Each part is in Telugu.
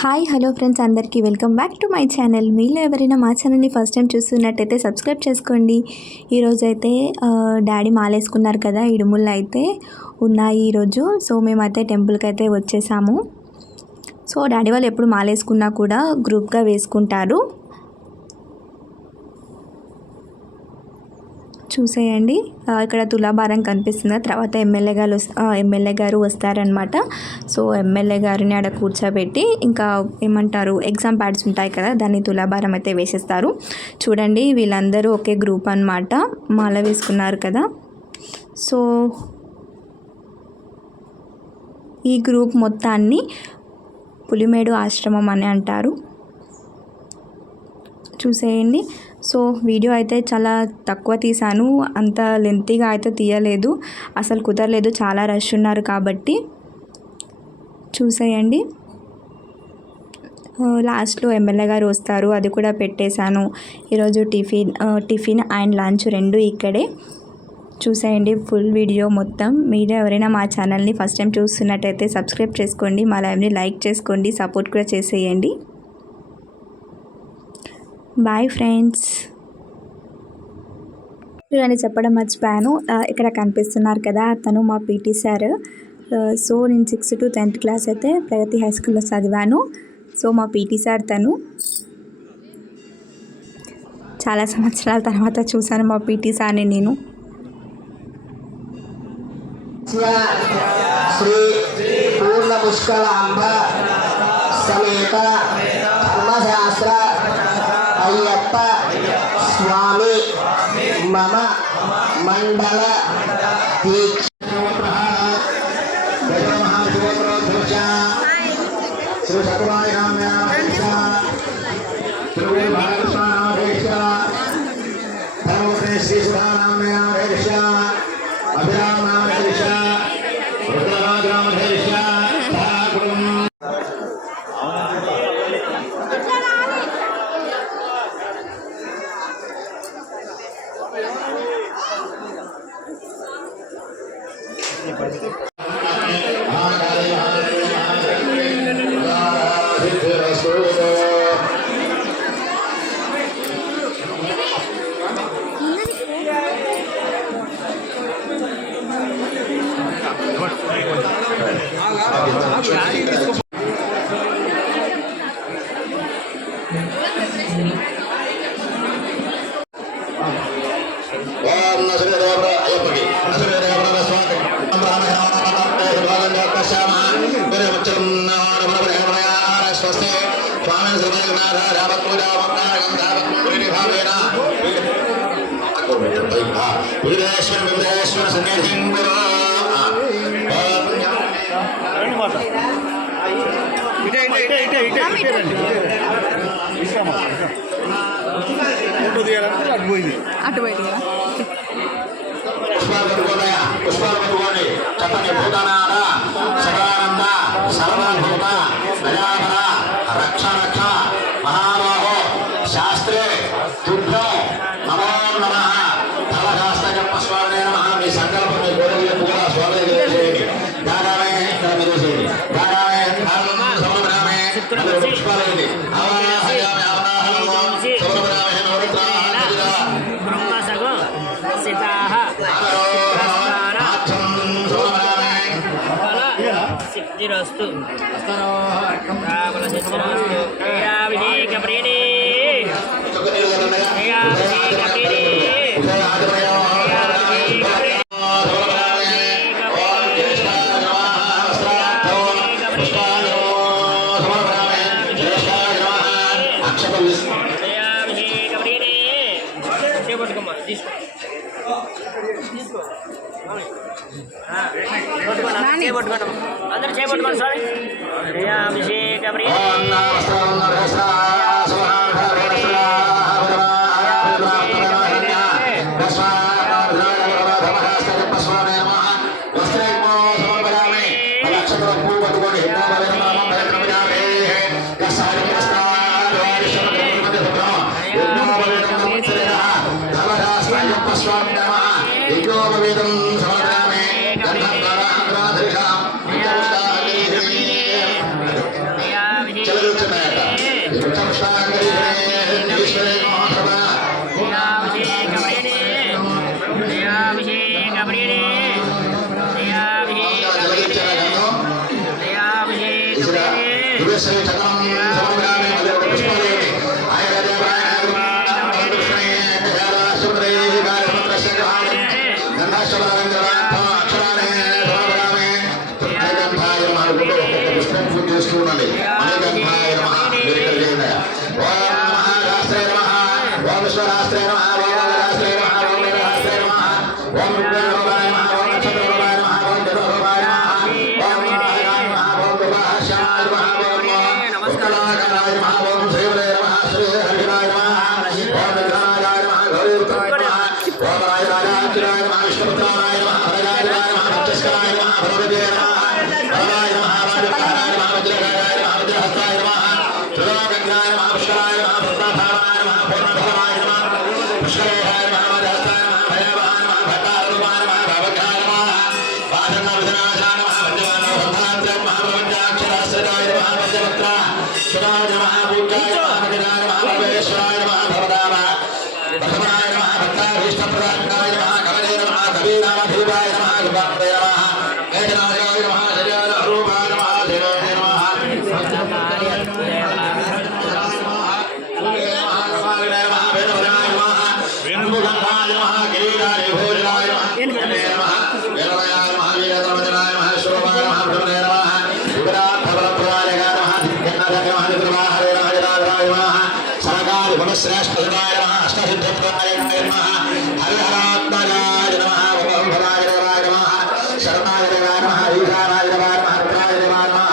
హాయ్ హలో ఫ్రెండ్స్, అందరికీ welcome back to my channel. మీలో ఎవరైనా మా ఛానల్ని ఫస్ట్ టైం చూస్తున్నట్టయితే సబ్స్క్రైబ్ చేసుకోండి. ఈరోజైతే డాడీ మాలేసుకున్నారు కదా, ఇడుముళ్ళు అయితే ఉన్నాయి ఈరోజు. సో మేమైతే టెంపుల్కి అయితే వచ్చేసాము. సో డాడీ వాళ్ళు ఎప్పుడు మాలేసుకున్నా కూడా గ్రూప్గా వేసుకుంటారు. చూసేయండి, ఇక్కడ తులాభారం కనిపిస్తుంది. తర్వాత ఎమ్మెల్యే గారు వస్తారనమాట. సో ఎమ్మెల్యే గారిని ఆడ కూర్చోబెట్టి ఇంకా ఏమంటారు, ఎగ్జామ్ ప్యాడ్స్ ఉంటాయి కదా, దాన్ని తులాభారం అయితే వేసేస్తారు. చూడండి, వీళ్ళందరూ ఒకే గ్రూప్ అనమాట, మాల వేసుకున్నారు కదా. సో ఈ గ్రూప్ మొత్తాన్ని పులిమేడు ఆశ్రమం అని అంటారు. చూసేయండి. సో వీడియో అయితే చాలా తక్కువ తీసాను, అంత లెంతీగా అయితే తీయలేదు, అసలు కుదరలేదు, చాలా రష్ ఉన్నారు కాబట్టి. చూసేయండి, లాస్ట్లో ఎమ్మెల్యే గారు వస్తారు, అది కూడా పెట్టేశాను. ఈరోజు టిఫిన్ అండ్ లంచ్ రెండు ఇక్కడే. చూసేయండి ఫుల్ వీడియో మొత్తం. మీరు ఎవరైనా మా ఛానల్ని ఫస్ట్ టైం చూస్తున్నట్టయితే సబ్స్క్రైబ్ చేసుకోండి, మా లైవ్ని లైక్ చేసుకోండి, సపోర్ట్ కూడా చేసేయండి. Bye friends. అని చెప్పడం మర్చిపోయాను, ఇక్కడ కనిపిస్తున్నారు కదా, తను మా పీటీ సార్. సో నేను 6th to 10th క్లాస్ అయితే ప్రగతి హై స్కూల్లో చదివాను. సో మా పీటీ సార్ తను. చాలా సంవత్సరాల తర్వాత చూశాను మా పీటీ సార్ని నేను. శ్రీ పూర్ణ పుష్కలాంబ సమేత ఉమశాస్త్ర అయ్యప్ప స్వామి మమ మండల దీక్ష అటువైపు శాస్త్రే తుభ్యం నమో నమ ధవశాస్త్రజప్ప స్వామి నమ. మీ సంకల్పం మీ కోరికలు కూడా స్వామి దారామే మీరు చేయండి. దారామే సమరమే పుష్పాలయండి. ఆవాహయామి ఆవాహనం సమరమే బ్రహ్మసగో సితాః సిద్ధిరస్తు రామల సిద్ధిరస్తు క్రియాభిషేక ప్రియనే అందరూ చేపట్టుకోండి సార్. అభిషేక చలో చేస్తుండండి. అనేకంభాయ నమః మీరు ఇక్కడ చేయండి. ఓం మహాశాస్త్రే నమః, ఓం విశ్వశాస్త్రే నమః, ఓం వేదశాస్త్రే నమః, ఓం వేదశాస్త్రే నమః, ఓం ఋగ్వేదరూపాయ నమః, ఓం నక్షత్రరూపాయ నమః, ఓం జగద్రూపాయ నమః, ఓం నారాయణాయ నమః, ఓం దుర్వాహస్యాయ నమః, ఓం ఉత్కళాకారాయ నమః, ఓం శ్రీవరే నమః, శ్రీ హరిహరాయ నమః, ఓం విఘ్నాయ నమః, గౌరీవృతాయ నమః, ఓం రాజరాజాయ నమః, విష్ణుపుత్రాయ నమః, భరగాయ నమః, భక్తస్కరాయ నమః, భగవతే నమః, భరగాయ నమః, రాజకారాయ నమః, వజ్రకారాయ నమః, వజ్రహస్తాయ నమః, త్రిలోకజ్ఞాయ నమః, పుష్కరాయ నమః, పుష్పధారాయ నమః, పూర్ణఫలమాయ నమః, పుష్కరేహాయ నమః, వజ్రహస్తాయ నమః, భైరవాయ నమః, భట్టారూపాయ నమః, భవఘాయ నమః, పాదన్న విధనాశాయ నమః, వజ్రవాన వర్ధాంత్రం నమః, వజ్రాక్షరాశ్రితాయ నమః, వజ్రవక్త్ర సురాయ నమః, పూజ్యాయ నమః, విఘ్నాయ నమః, భవేశ్వరాయ నమః, భవదామ ప్రథమాయ నమః, భక్తాభీష్టప్రదాయ నమః, కవలే నమః, కవీనామధీవాయ నమః, గుణాయ నమః, వేదనాయ నమః, శరీరరూపాయ నమః, దేవాయ నమః, శ్రేష్ఠాయ నమః, అష్టసిద్ధిప్రాయ నమః, హరిహరాత్మజాయ నమః, ఓంభరాయ దేవాయ నమః, శరణాయ దేవాయ నమః, ఈశానాయ దేవాయ నమః, రుద్రాయ దేవాయ నమః,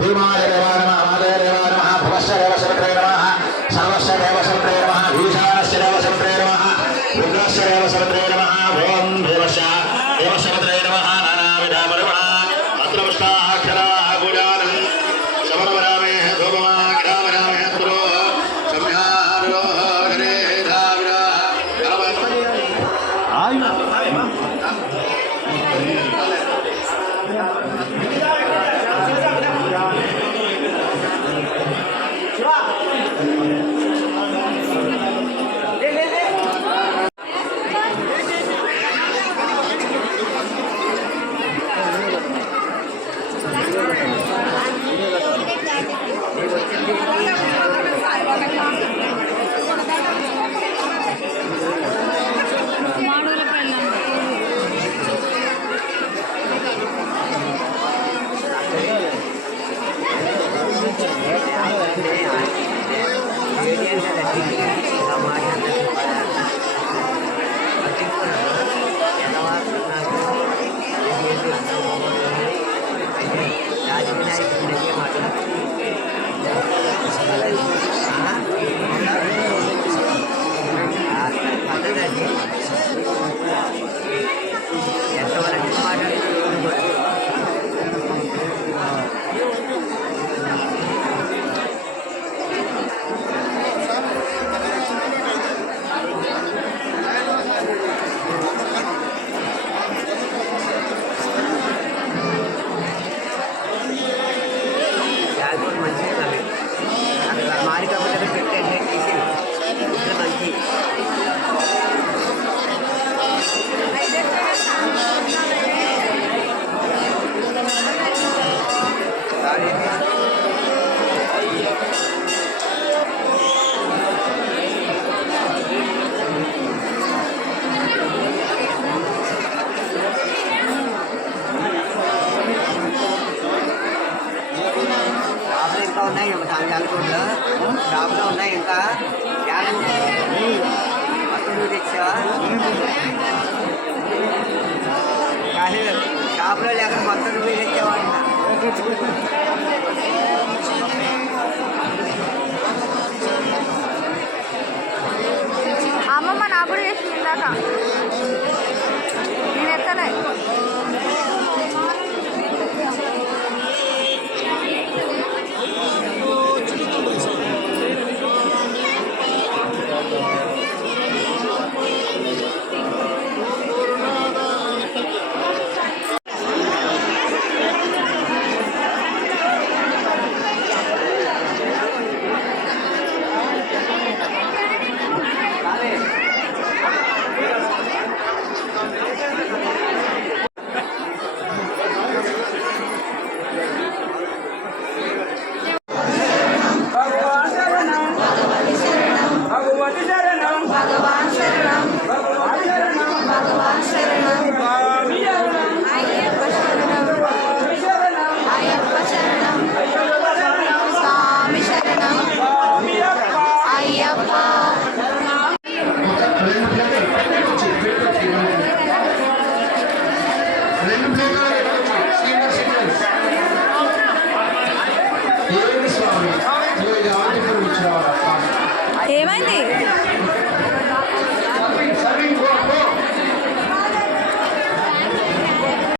భీమాయ దేవాయ నమః, మాదయ దేవాయ నమః, భవస్య దేవసత్రే నమః, సర్వస్య దేవసత్రే నమః, ఈశానస్య దేవసత్రే నమః, రుద్రస్య దేవసత్రే నమః, ఓం దేవస్య దేవసత్రే నమః, నానావిధమరుమః పత్రపుష్పాక్షరాः పూజానం సమరవరామే ధూపమా గ్రామరామే తులో సంధ్యాలో హరే ధావిరా ఉన్నాయి ఇంకా యాలకోట్లో షాప్లో ఉన్నాయి ఇంకా మొత్తం నువ్వు తెచ్చావా కానీ షాప్లో లేక మొత్తం నువ్వు తెచ్చావా అమ్మమ్మ నాకు కూడా చేసింది ఇందాక